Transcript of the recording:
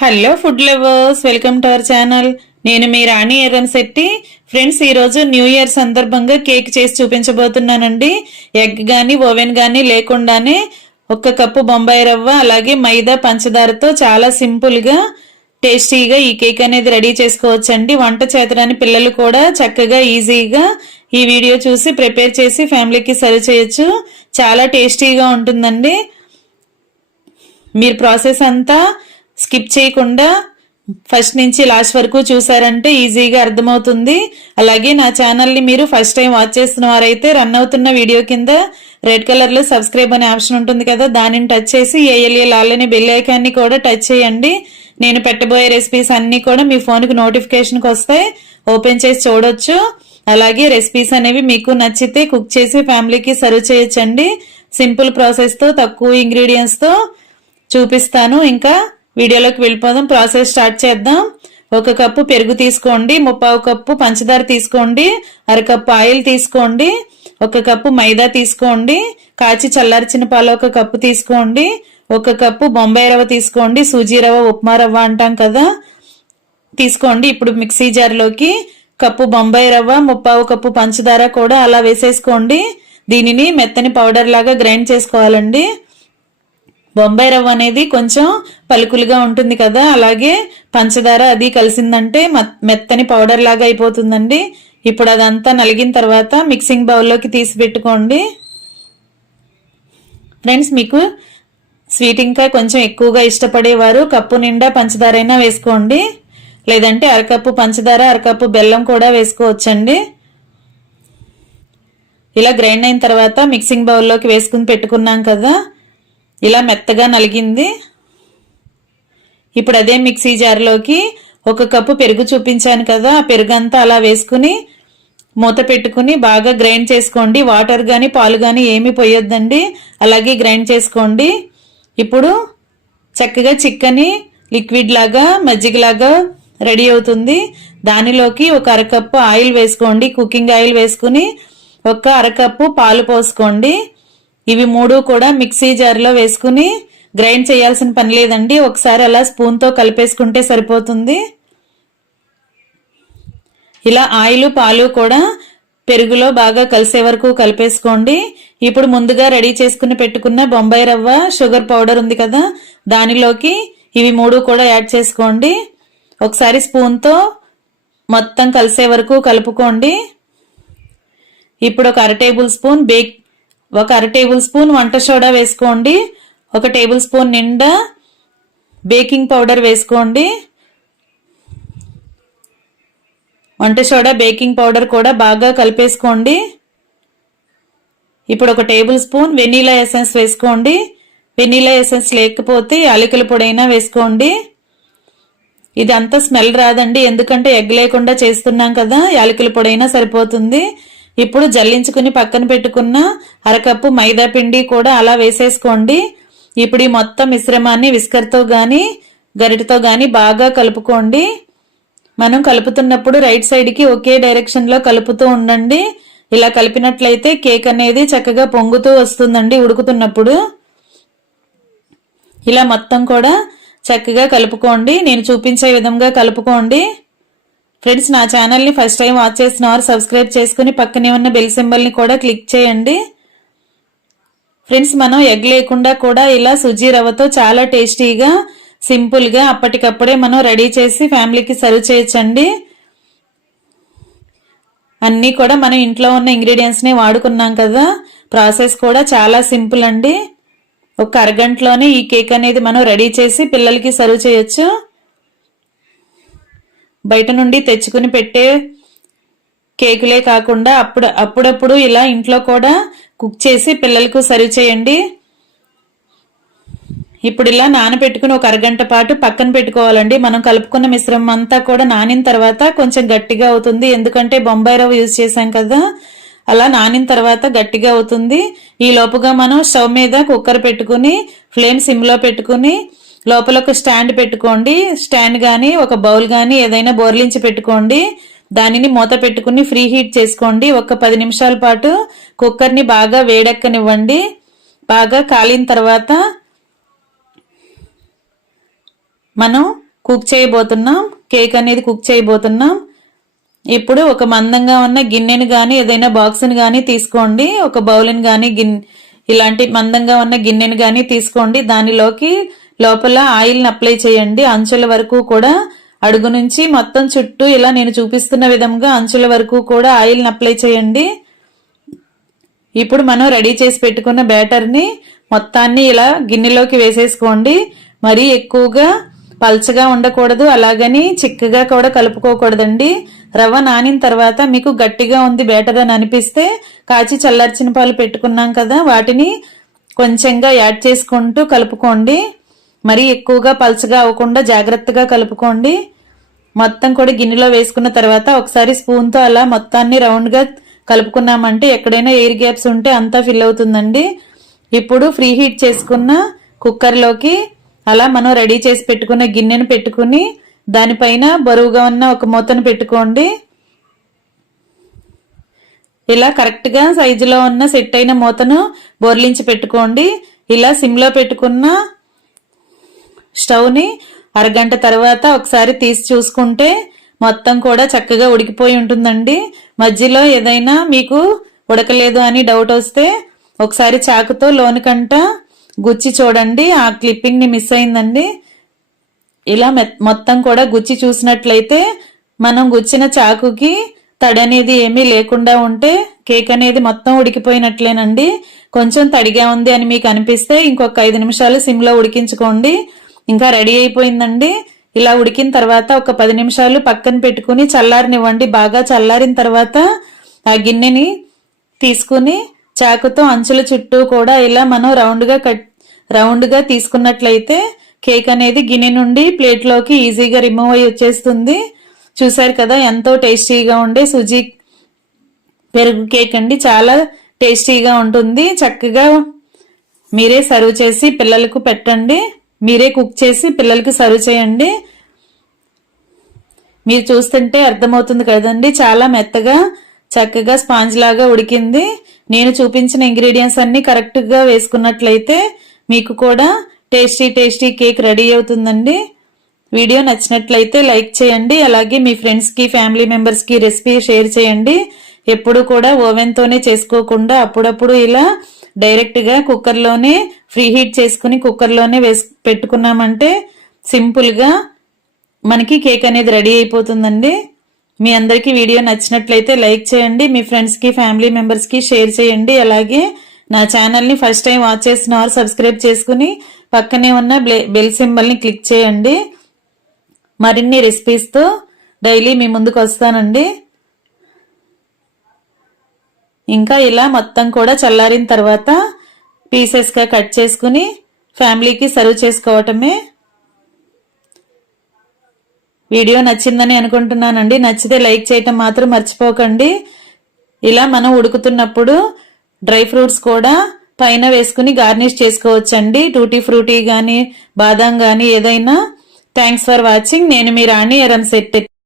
Hello food lovers, welcome to our channel. నేను మీ రాణి Erranshetti. Friends, ఈరోజు new year సందర్భంగా cake చేసి చూపించబోతున్నానండి. ఎగ్ కానీ ఓవెన్ కానీ లేకుండానే 1 కప్పు బొంబాయి రవ్వ అలాగే మైదా పంచదారతో చాలా సింపుల్గా టేస్టీగా ఈ కేక్ అనేది రెడీ చేసుకోవచ్చండి. వంట చేతరాని పిల్లలు కూడా చక్కగా ఈజీగా ఈ వీడియో చూసి ప్రిపేర్ చేసి ఫ్యామిలీకి సర్వ్ చేయొచ్చు. చాలా టేస్టీగా ఉంటుందండి. మీరు ప్రాసెస్ అంతా స్కిప్ చేయకుండా ఫస్ట్ నుంచి లాస్ట్ వరకు చూసారంటే ఈజీగా అర్థమవుతుంది. అలాగే నా ఛానల్ని మీరు ఫస్ట్ టైం వాచ్ చేస్తున్న వారైతే రన్ అవుతున్న వీడియో కింద రెడ్ కలర్లో సబ్స్క్రైబ్ అనే ఆప్షన్ ఉంటుంది కదా, దానిని టచ్ చేసి ఏఎల్ఏ అనే బెల్ ఐకాన్ని కూడా టచ్ చేయండి. నేను పెట్టబోయే రెసిపీస్ అన్నీ కూడా మీ ఫోన్కి నోటిఫికేషన్కి వస్తాయి, ఓపెన్ చేసి చూడొచ్చు. అలాగే రెసిపీస్ అనేవి మీకు నచ్చితే కుక్ చేసి ఫ్యామిలీకి సర్వ్ చేయొచ్చండి. సింపుల్ ప్రాసెస్తో తక్కువ ఇంగ్రీడియంట్స్తో చూపిస్తాను. ఇంకా వీడియోలోకి వెళ్ళిపోదాం, ప్రాసెస్ స్టార్ట్ చేద్దాం. 1 కప్పు పెరుగు తీసుకోండి, 1/2 కప్పు పంచదార తీసుకోండి, 1/2 కప్పు ఆయిల్ తీసుకోండి, 1 కప్పు మైదా తీసుకోండి, కాచి చల్లార్చిన పాలు 1 కప్పు తీసుకోండి, 1 కప్పు బొంబాయి రవ్వ తీసుకోండి, సూజీ రవ్వ ఉప్మా రవ్వ అంటాం కదా తీసుకోండి. ఇప్పుడు మిక్సీ జార్లోకి కప్పు బొంబాయి రవ్వ 1/2 కప్పు పంచదార కూడా అలా వేసేసుకోండి. దీనిని మెత్తని పౌడర్ లాగా గ్రైండ్ చేసుకోవాలండి. బొంబాయి రవ్వ అనేది కొంచెం పలుకులుగా ఉంటుంది కదా, అలాగే పంచదార అది కలిసిందంటే మెత్తని పౌడర్ లాగా అయిపోతుందండి. ఇప్పుడు అదంతా నలిగిన తర్వాత మిక్సింగ్ బౌల్లోకి తీసి పెట్టుకోండి. ఫ్రెండ్స్, మీకు స్వీట్ ఇంకా కొంచెం ఎక్కువగా ఇష్టపడేవారు కప్పు నిండా పంచదార అయినా వేసుకోండి, లేదంటే 1/2 కప్పు పంచదార 1/2 కప్పు బెల్లం కూడా వేసుకోవచ్చండి. ఇలా గ్రైండ్ అయిన తర్వాత మిక్సింగ్ బౌల్లోకి వేసుకుని పెట్టుకున్నాం కదా, ఇలా మెత్తగా నలిగింది. ఇప్పుడు అదే మిక్సీ జార్లోకి 1 కప్పు పెరుగు చూపించాను కదా, ఆ పెరుగు అంతా అలా వేసుకుని మూత పెట్టుకుని బాగా గ్రైండ్ చేసుకోండి. వాటర్ కానీ పాలు కానీ ఏమీ పోయొద్దండి, అలాగే గ్రైండ్ చేసుకోండి. ఇప్పుడు చక్కగా చిక్కని లిక్విడ్ లాగా మజ్జిగలాగా రెడీ అవుతుంది. దానిలోకి 1/2 కప్పు ఆయిల్ వేసుకోండి, కుకింగ్ ఆయిల్ వేసుకుని 1/2 కప్పు పాలు పోసుకోండి. ఇవి 3 కూడా మిక్సీ జార్లో వేసుకుని గ్రైండ్ చేయాల్సిన పని లేదండి, ఒకసారి అలా స్పూన్తో కలిపేసుకుంటే సరిపోతుంది. ఇలా ఆయిల్ పాలు కూడా పెరుగులో బాగా కలిసే వరకు కలిపేసుకోండి. ఇప్పుడు ముందుగా రెడీ చేసుకుని పెట్టుకున్న బొంబాయి రవ్వ షుగర్ పౌడర్ ఉంది కదా, దానిలోకి ఇవి 3 కూడా యాడ్ చేసుకోండి. ఒకసారి స్పూన్తో మొత్తం కలిసే వరకు కలుపుకోండి. ఇప్పుడు 1/2 టేబుల్ స్పూన్ వంట సోడా వేసుకోండి, 1 టేబుల్ స్పూన్ నిండా బేకింగ్ పౌడర్ వేసుకోండి. వంట సోడా బేకింగ్ పౌడర్ కూడా బాగా కలిపేసుకోండి. ఇప్పుడు 1 టేబుల్ స్పూన్ వెనీలా ఎసెన్స్ వేసుకోండి. వెనీలా ఎసెన్స్ లేకపోతే యాలకుల పొడైనా వేసుకోండి. ఇది అంత స్మెల్ రాదండి, ఎందుకంటే ఎగ్ లేకుండా చేస్తున్నాం కదా, యాలకుల పొడైనా సరిపోతుంది. ఇప్పుడు జల్లించుకుని పక్కన పెట్టుకున్న 1/2 కప్పు మైదా పిండి కూడా అలా వేసేసుకోండి. ఇప్పుడు ఈ మొత్తం మిశ్రమాన్ని విస్కర్తో గాని గరిటతో గాని బాగా కలుపుకోండి. మనం కలుపుతున్నప్పుడు రైట్ సైడ్కి ఒకే డైరెక్షన్లో కలుపుతూ ఉండండి. ఇలా కలిపినట్లయితే కేక్ అనేది చక్కగా పొంగుతూ వస్తుందండి ఉడుకుతున్నప్పుడు. ఇలా మొత్తం కూడా చక్కగా కలుపుకోండి, నేను చూపించే విధంగా కలుపుకోండి. ఫ్రెండ్స్, నా ఛానల్ని ఫస్ట్ టైం వాచ్ చేసిన వారు సబ్స్క్రైబ్ చేసుకుని పక్కనే ఉన్న బెల్ సింబల్ని కూడా క్లిక్ చేయండి. ఫ్రెండ్స్, మనం ఎగ్ లేకుండా కూడా ఇలా సుజీ రవ్వతో చాలా టేస్టీగా సింపుల్గా అప్పటికప్పుడే మనం రెడీ చేసి ఫ్యామిలీకి సర్వ్ చేయొచ్చండి. అన్నీ కూడా మనం ఇంట్లో ఉన్న ఇంగ్రీడియంట్స్ని వాడుకున్నాం కదా, ప్రాసెస్ కూడా చాలా సింపుల్ అండి. 1 అరగంటలోనే ఈ కేక్ అనేది మనం రెడీ చేసి పిల్లలకి సర్వ్ చేయొచ్చు. బయట నుండి తెచ్చుకుని పెట్టే కేకులే కాకుండా అప్పుడప్పుడు ఇలా ఇంట్లో కూడా కుక్ చేసి పిల్లలకు సర్వ్ చేయండి. ఇప్పుడు ఇలా నానబెట్టుకుని 1 అరగంట పాటు పక్కన పెట్టుకోవాలండి. మనం కలుపుకున్న మిశ్రమం అంతా కూడా నానిన తర్వాత కొంచెం గట్టిగా అవుతుంది, ఎందుకంటే బొంబాయి రవ్వ యూజ్ చేసాం కదా, అలా నానిన తర్వాత గట్టిగా అవుతుంది. ఈ లోపుగా మనం స్టవ్ మీద కుక్కర్ పెట్టుకుని ఫ్లేమ్ సిమ్లో పెట్టుకుని లోపల ఒక స్టాండ్ పెట్టుకోండి. స్టాండ్ కానీ ఒక బౌల్ కానీ ఏదైనా బోర్లించి పెట్టుకోండి. దానిని మూత పెట్టుకుని ఫ్రీ హీట్ చేసుకోండి. 10 నిమిషాల పాటు కుక్కర్ని బాగా వేడెక్కనివ్వండి. బాగా కాలిన తర్వాత మనం కుక్ చేయబోతున్నాం. కేక్ అనేది కుక్ చేయబోతున్నాం. ఇప్పుడు ఒక మందంగా ఉన్న గిన్నెని కానీ ఏదైనా బాక్స్ని కానీ తీసుకోండి. ఒక బౌల్ని కానీ ఇలాంటి మందంగా ఉన్న గిన్నెని కానీ తీసుకోండి. దానిలోకి లోపల ఆయిల్ని అప్లై చేయండి. అంచుల వరకు కూడా, అడుగు నుంచి మొత్తం చుట్టూ ఇలా నేను చూపిస్తున్న విధంగా అంచుల వరకు కూడా ఆయిల్ని అప్లై చేయండి. ఇప్పుడు మనం రెడీ చేసి పెట్టుకున్న బ్యాటర్ని మొత్తాన్ని ఇలా గిన్నెలోకి వేసేసుకోండి. మరీ ఎక్కువగా పల్చగా ఉండకూడదు, అలాగని చిక్కగా కూడా కలుపుకోకూడదండి. రవ్వ నానిన తర్వాత మీకు గట్టిగా ఉంది బ్యాటర్ అని అనిపిస్తే కాచి చల్లార్చిన పాలు పెట్టుకున్నాం కదా, వాటిని కొంచెంగా యాడ్ చేసుకుంటూ కలుపుకోండి. మరీ ఎక్కువగా పల్చగా అవ్వకుండా జాగ్రత్తగా కలుపుకోండి. మొత్తం కూడా గిన్నెలో వేసుకున్న తర్వాత ఒకసారి స్పూన్తో అలా మొత్తాన్ని రౌండ్గా కలుపుకున్నామంటే ఎక్కడైనా ఎయిర్ గ్యాప్స్ ఉంటే అంతా ఫిల్ అవుతుందండి. ఇప్పుడు ఫ్రీ హీట్ చేసుకున్న కుక్కర్లోకి అలా మనం రెడీ చేసి పెట్టుకున్న గిన్నెను పెట్టుకుని దానిపైన బరువుగా ఉన్న ఒక మూతను పెట్టుకోండి. ఇలా కరెక్ట్గా సైజులో ఉన్న సెట్ అయిన మూతను బోర్లించి పెట్టుకోండి. ఇలా సిమ్లో పెట్టుకున్న స్టవ్ని అరగంట తర్వాత ఒకసారి తీసి చూసుకుంటే మొత్తం కూడా చక్కగా ఉడికిపోయి ఉంటుందండి. మధ్యలో ఏదైనా మీకు ఉడకలేదు అని డౌట్ వస్తే ఒకసారి చాకుతో లోనికంట గుచ్చి చూడండి. ఆ క్లిప్పింగ్ని మిస్ అయిందండి. ఇలా మొత్తం కూడా గుచ్చి చూసినట్లయితే మనం గుచ్చిన చాకుకి తడి అనేది ఏమీ లేకుండా ఉంటే కేక్ అనేది మొత్తం ఉడికిపోయినట్లేనండి. కొంచెం తడిగా ఉంది అని మీకు అనిపిస్తే ఇంకొక 5 నిమిషాలు సిమ్లో ఉడికించుకోండి. ఇంకా రెడీ అయిపోయిందండి. ఇలా ఉడికిన తర్వాత ఒక 10 నిమిషాలు పక్కన పెట్టుకుని చల్లారనివ్వండి. బాగా చల్లారిన తర్వాత ఆ గిన్నెని తీసుకుని చాకుతో అంచుల చుట్టూ కూడా ఇలా మనం రౌండ్గా తీసుకున్నట్లయితే కేక్ అనేది గిన్నె నుండి ప్లేట్లోకి ఈజీగా రిమూవ్ అయ్యి వచ్చేస్తుంది. చూసారు కదా, ఎంతో టేస్టీగా ఉండే సుజీ పెరుగు కేక్ అండి. చాలా టేస్టీగా ఉంటుంది. చక్కగా మీరే సర్వ్ చేసి పిల్లలకు పెట్టండి. మీరే కుక్ చేసి పిల్లలకి సర్వ్ చేయండి. మీరు చూస్తుంటే అర్థమవుతుంది కదండి, చాలా మెత్తగా చక్కగా స్పాంజ్ లాగా ఉడికింది. నేను చూపించిన ఇంగ్రీడియంట్స్ అన్ని కరెక్ట్గా వేసుకున్నట్లయితే మీకు కూడా టేస్టీ కేక్ రెడీ అవుతుందండి. వీడియో నచ్చినట్లయితే లైక్ చేయండి. అలాగే మీ ఫ్రెండ్స్కి, ఫ్యామిలీ మెంబర్స్కి రెసిపీ షేర్ చేయండి. ఎప్పుడు కూడా ఓవెన్తోనే చేసుకోకుండా అప్పుడప్పుడు ఇలా డైరెక్ట్గా కుక్కర్లోనే ఫ్రీ హీట్ చేసుకుని కుక్కర్లోనే పెట్టుకున్నామంటే సింపుల్గా మనకి కేక్ అనేది రెడీ అయిపోతుందండి. మీ అందరికీ వీడియో నచ్చినట్లయితే లైక్ చేయండి. మీ ఫ్రెండ్స్కి, ఫ్యామిలీ మెంబర్స్కి షేర్ చేయండి. అలాగే నా ఛానల్ని ఫస్ట్ టైం వాచ్ చేసిన వారు సబ్స్క్రైబ్ చేసుకుని పక్కనే ఉన్న బెల్ సింబల్ని క్లిక్ చేయండి. మరిన్ని రెసిపీస్తో డైలీ మీ ముందుకు వస్తానండి. ఇంకా ఇలా మొత్తం కూడా చల్లారిన తర్వాత పీసెస్గా కట్ చేసుకుని ఫ్యామిలీకి సర్వ్ చేసుకోవటమే. వీడియో నచ్చిందని అనుకుంటున్నానండి. నచ్చితే లైక్ చేయటం మాత్రం మర్చిపోకండి. ఇలా మనం ఉడుకుతున్నప్పుడు డ్రై ఫ్రూట్స్ కూడా పైన వేసుకుని గార్నిష్ చేసుకోవచ్చండి. టూటీ ఫ్రూటీ కానీ, బాదాం కానీ ఏదైనా. Thanks for watching. నేను మీ రాణి ఎరంశెట్టి.